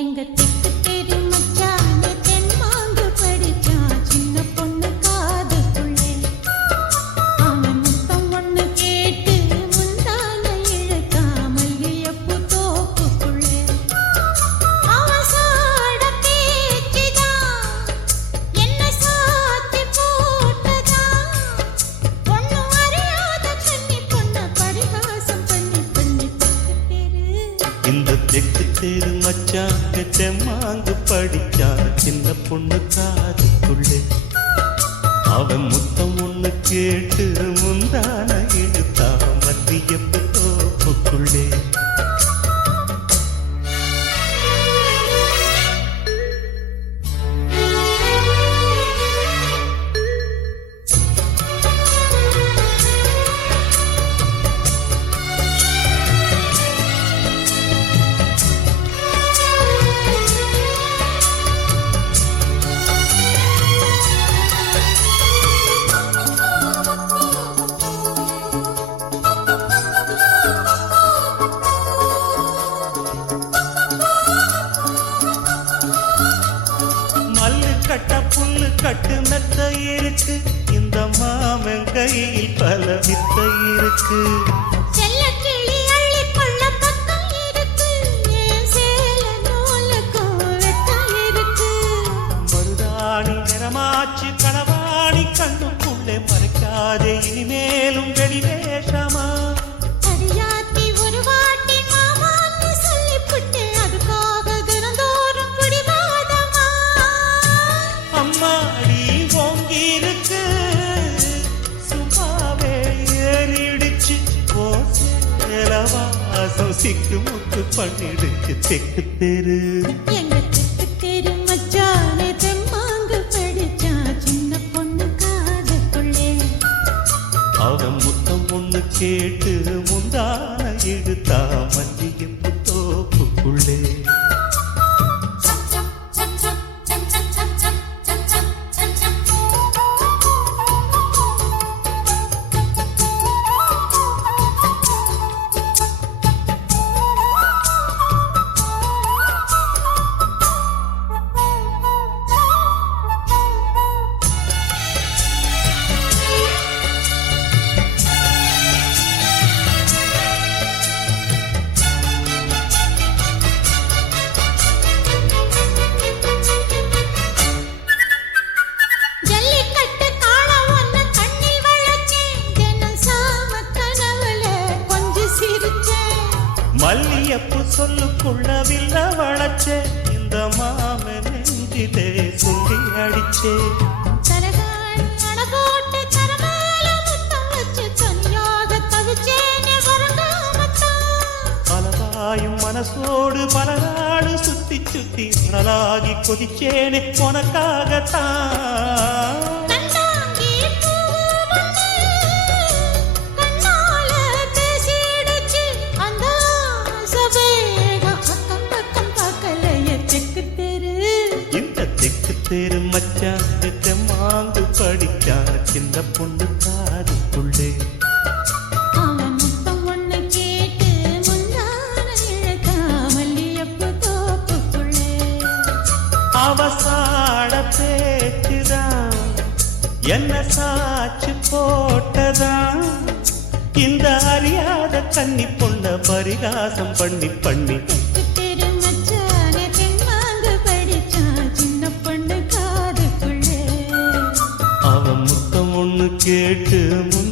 எங்க தெக்கு தெரு மச்சான தென்மாங்கு படிச்சா சின்ன பொண்ணு காதுக்குள்ளே. அவன் முத்தம் ஒண்ணு கேட்டு முந்தான இழுத்தா மல்லியப்பூ தோப்புக்குள்ளே. அவன் சாட பேச்சுதான் என்ன சாத்தி போட்டதான் ஒண்ணும் அறியாத கன்னி பொண்ண பரிகாசம் பண்ணி பண்ணி தெரு. இந்த தெக்கு தெரு செம்மாங்கு படிச்சா சின்ன பொண்ணு காதுக்குள்ளே. அவன் முத்தம் ஒண்ணு கேட்டு முந்தான இழுத்தா மத்திய தோப்புக்குள்ளே கட்டு மெத்த இருக்கு. இந்த மாமன் கையில் பல வித்த இருக்கு. கணவாணி கண்ணுக்குள்ளே மறைக்காதே இனிமேலும் வெளிவேஷமா? சிக்கு முக்கு பண்ணிடுச்சு தெக்கு தெரு. எங்க தெக்கு தெரு மச்சானே தெம்மாங்கு படிச்சா சின்ன பொண்ணு காதுக்குள்ளே. அவன் முத்தம் ஒண்ணு கேட்டு முந்தான இழுத்தா மல்லிகை மல்லியப்பு சொல்லுக்குள்ளவில்ல வளச்சே இந்த மாம நெஞ்சிதே சுண்டி அடிச்சே. பலவாயும் மனசோடு பல நாடு சுத்தி சுத்தி மணலாகி கொதிச்சேனே உனக்காகத்தான். தெரு மச்சான் தெம்மாங்கு படிச்சா சின்ன பொண்ணு காதுக்குள்ளே. அவசாட பேச்சுதான் என்ன சாச்சு போட்டதான். இந்த அறியாத கன்னி பொண்ண பரிகாசம் பண்ணி பண்ணி கேட்டு முன்